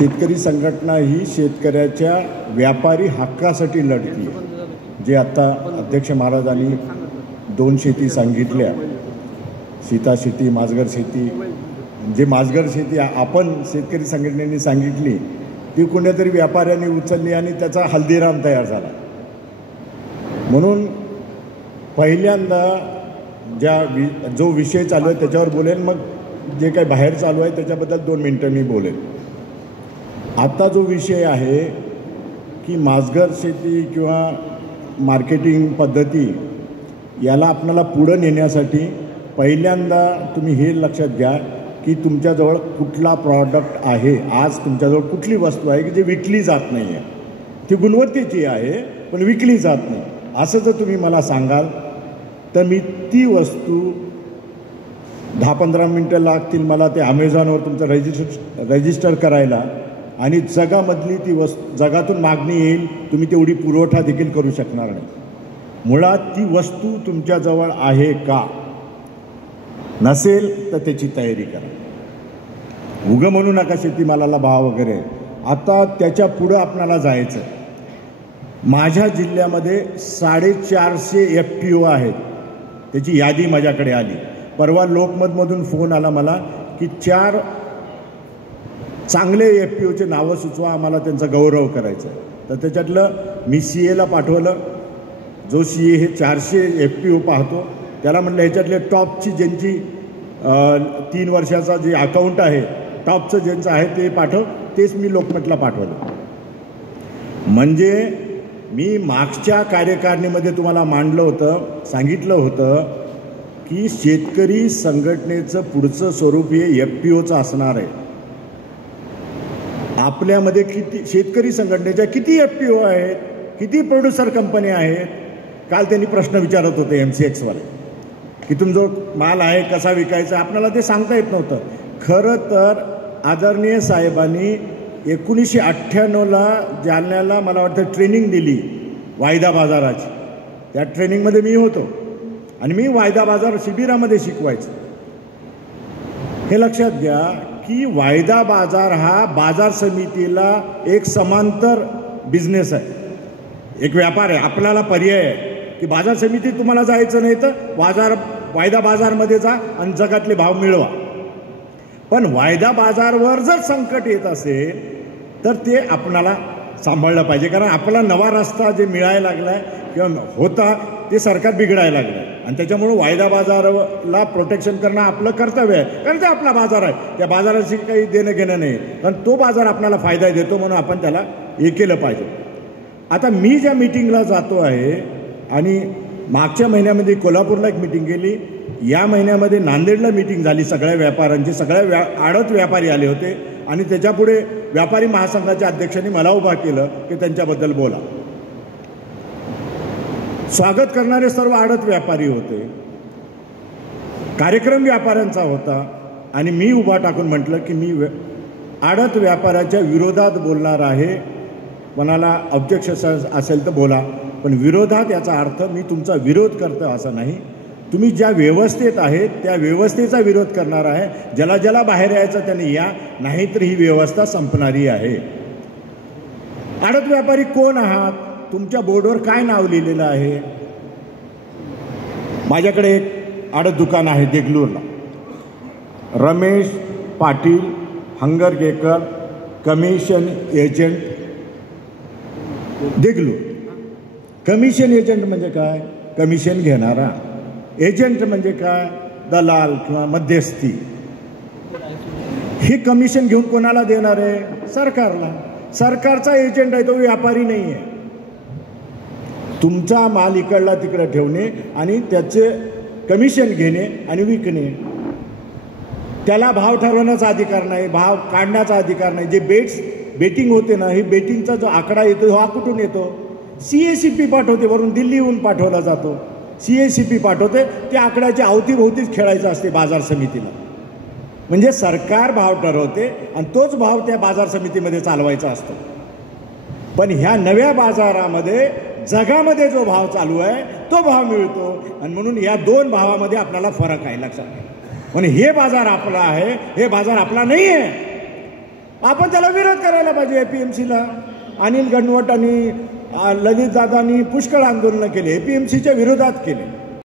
शेतकरी संघटना ही शेतकऱ्याच्या व्यापारी हक्कासाठी लढती, जे आता अध्यक्ष महाराजांनी दोन शेती सांगितल्या, सीता शेती, माजगर शेती. जे माजगर शेती आपण शेतकरी संघटनेने सांगितली ती कोणत्यातरी व्यापाऱ्यांनी उचलली आणि त्याचा हल्दीराम तयार झाला. म्हणून पहिल्यांदा जो विषय चालू आहे त्याच्यावर बोलेल, मग जे काही बाहेर चालू आहे त्याच्याबद्दल 2 मिनिटं मी बोलेल. आता जो विषय आहे की माजगर शेती किंवा मार्केटिंग पद्धती याला आपल्याला पुढं नेण्यासाठी पहिल्यांदा तुम्ही हे लक्षात घ्या की तुमच्याजवळ कुठला प्रॉडक्ट आहे, आज तुमच्याजवळ कुठली वस्तू आहे की जे विकली जात नाही आहे, ती गुणवत्तेची आहे पण विकली जात नाही, असं जर तुम्ही मला सांगाल तर मी ती वस्तू 10-15 मिनटं लागतील मला ते अमेझॉनवर तुमचं रजिस्टर करायला, आणि जगामधली ती जगातून मागणी येईल, तुम्ही तेवढी पुरवठा देखील करू शकणार नाही. मुळात ती वस्तू तुमच्याजवळ आहे का, नसेल तर त्याची तयारी करा. उगं म्हणू नका शेतीमालाला भाव वगैरे. आता त्याच्या पुढं आपणाला जायचं. माझ्या जिल्ह्यामध्ये 450 FPO आहेत, त्याची यादी माझ्याकडे आली. परवा लोकमतमधून फोन आला मला की 4 चांगले FPOचे नावं सुचवा, आम्हाला त्यांचा गौरव करायचा. तर त्याच्यातलं मी CAला पाठवलं. जो CA हे 400 FPO पाहतो त्याला म्हटलं ह्याच्यातले टॉपची ज्यांची 3 वर्षाचा जे अकाउंट आहे टॉपचं ज्यांचं आहे ते पाठव. तेच मी लोकमतला पाठवलं. म्हणजे मी मागच्या कार्यकारिणीमध्ये तुम्हाला मांडलं होतं, सांगितलं होतं की शेतकरी संघटनेचं पुढचं स्वरूप हे FPOचं असणार आहे. आपल्यामध्ये किती शेतकरी संघटनेच्या किती FPO आहेत, किती प्रोड्युसर कंपनी आहेत. काल त्यांनी प्रश्न विचारत होते MCX वाले की तुमचा माल आहे कसा विकायचा, आपल्याला ते सांगता येत नव्हतं. खरं तर आदरणीय साहेबांनी 1998ला जालन्याला मला वाटतं ट्रेनिंग दिली वायदा बाजाराची. त्या ट्रेनिंगमध्ये मी होतो आणि मी वायदा बाजार शिबिरामध्ये शिकवायचं. हे लक्षात घ्या की वायदा बाजार हा बाजार समितीला एक समांतर बिझनेस आहे, एक व्यापार आहे. आपल्याला पर्याय आहे की बाजार समितीत तुम्हाला जायचं नाही तर वायदा बाजारमध्ये जा आणि जगातले भाव मिळवा. पण वायदा बाजारवर जर संकट येत असेल तर ते आपणाला सांभाळलं पाहिजे, कारण आपला नवा रस्ता जे मिळायला लागलाय किंवा होता ते सरकार बिघडायला लागलं आहे. आणि त्याच्यामुळं वायदा बाजाराला प्रोटेक्शन करणं आपलं कर्तव्य आहे, कारण ते आपला बाजार आहे. त्या बाजाराशी काही देणं घेणं नाही, कारण तो बाजार आपल्याला फायदा देतो म्हणून आपण त्याला हे केलं पाहिजे. आता मी ज्या मीटिंगला जातो आहे, आणि मागच्या महिन्यामध्ये कोल्हापूरला एक मीटिंग केली, या महिन्यामध्ये नांदेडला मीटिंग झाली सगळ्या व्यापाऱ्यांची, सगळ्या आडत व्यापारी आले होते. आणि त्याच्यापुढे व्यापारी महासंघाच्या अध्यक्षांनी मला उभा केलं की त्यांच्याबद्दल बोला. स्वागत करणारे सर्व आडत व्यापारी होते, कार्यक्रम व्यापाऱ्यांचा होता, आणि मी उभा टाकून म्हटलं की मी आडत व्यापाऱ्याच्या विरोधात बोलणार आहे. कोणाला ऑब्जेक्शन असेल तर बोला, पण विरोधात याचा अर्थ मी तुमचा विरोध करतो असं नाही. तुम्ही ज्या व्यवस्थेत आहेत त्या व्यवस्थेचा विरोध करणार आहे. ज्याला बाहेर यायचं त्याने या, नाहीतर ही व्यवस्था संपणारी आहे. आडत व्यापारी कोण आहात, तुमच्या बोर्डवर काय नाव लिहिलेलं आहे. माझ्याकडे एक आडत दुकान आहे देगलूरला, Ramesh Patil Hangargekar commission agent Deglur. Commission agent म्हणजे काय, कमिशन घेणारा. एजंट म्हणजे काय, दलाल किंवा मध्यस्थी. हे कमिशन घेऊन कोणाला देणार आहे, सरकारला. सरकारचा एजंट आहे तो, व्यापारी नाही आहे. तुमचा माल इकडला तिकडं ठेवणे आणि त्याचे कमिशन घेणे आणि विकणे, त्याला भाव ठरवण्याचा अधिकार नाही, भाव काढण्याचा अधिकार नाही. जे बेटिंग होते ना, ही बेटिंगचा जो आकडा येतो हा कुठून येतो, CACP पाठवते, वरून दिल्लीहून पाठवला जातो. CACP पाठवते, त्या आकड्याच्या अवतीभोवतीच खेळायचं असते बाजार समितीला. म्हणजे सरकार भाव ठरवते आणि तोच भाव त्या बाजार समितीमध्ये चालवायचा असतो. पण ह्या नव्या बाजारामध्ये जगामध्ये जो भाव चालू आहे तो भाव मिळतो, आणि म्हणून या 2 भावामध्ये आपल्याला फरक आहे, लक्षात. पण हे बाजार आपला आहे, हे बाजार आपला नाही आहे. आपण त्याला विरोध करायला पाहिजे. एपीएमसीला अनिल घनवट आणि ललित दादांनी पुष्कळ आंदोलनं केली, एपीएमसीच्या विरोधात केले.